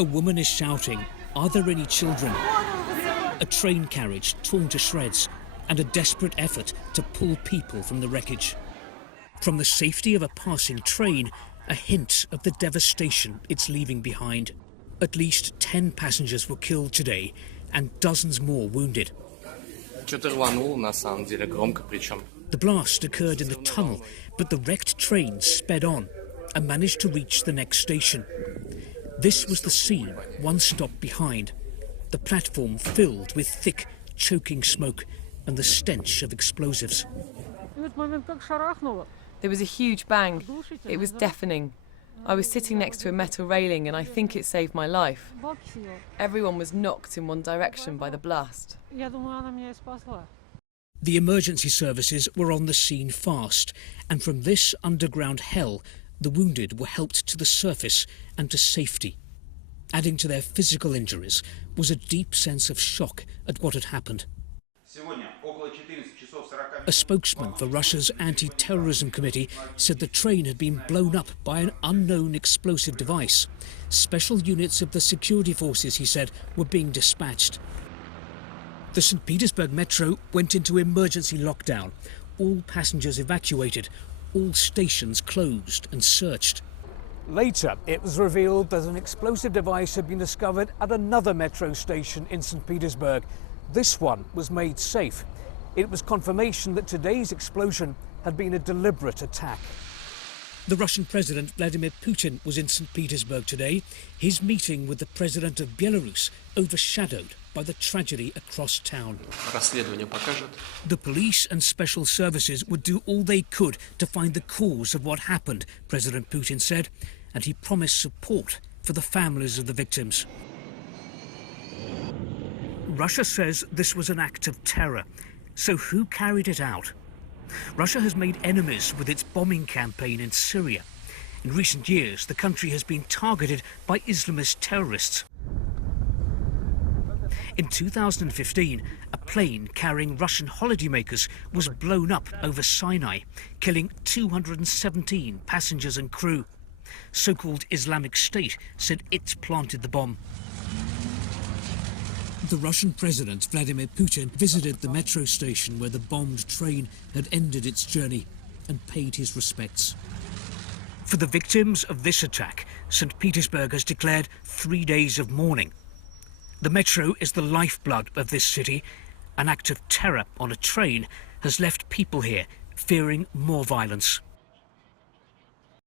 A woman is shouting, "Are there any children?" A train carriage torn to shreds and a desperate effort to pull people from the wreckage. From the safety of a passing train, a hint of the devastation it's leaving behind. At least 10 passengers were killed today and dozens more wounded. The blast occurred in the tunnel, but the wrecked train sped on and managed to reach the next station. This was the scene one stop behind, the platform filled with thick, choking smoke and the stench of explosives. There was a huge bang. It was deafening. I was sitting next to a metal railing and I think it saved my life. Everyone was knocked in one direction by the blast. The emergency services were on the scene fast, and from this underground hell, the wounded were helped to the surface and to safety. Adding to their physical injuries was a deep sense of shock at what had happened. A spokesman for Russia's anti-terrorism committee said the train had been blown up by an unknown explosive device. Special units of the security forces, he said, were being dispatched. The St Petersburg metro went into emergency lockdown. All passengers evacuated, all stations closed and searched. Later, it was revealed that an explosive device had been discovered at another metro station in St Petersburg. This one was made safe. It was confirmation that today's explosion had been a deliberate attack. The Russian President Vladimir Putin was in St Petersburg today, his meeting with the President of Belarus overshadowed by the tragedy across town. The police and special services would do all they could to find the cause of what happened, President Putin said, and he promised support for the families of the victims. Russia says this was an act of terror. So who carried it out? Russia has made enemies with its bombing campaign in Syria. In recent years, the country has been targeted by Islamist terrorists. In 2015, a plane carrying Russian holidaymakers was blown up over Sinai, killing 217 passengers and crew. So-called Islamic State said it planted the bomb. The Russian President Vladimir Putin visited the metro station where the bombed train had ended its journey and paid his respects. For the victims of this attack, St Petersburg has declared 3 days of mourning. The metro is the lifeblood of this city. An act of terror on a train has left people here fearing more violence.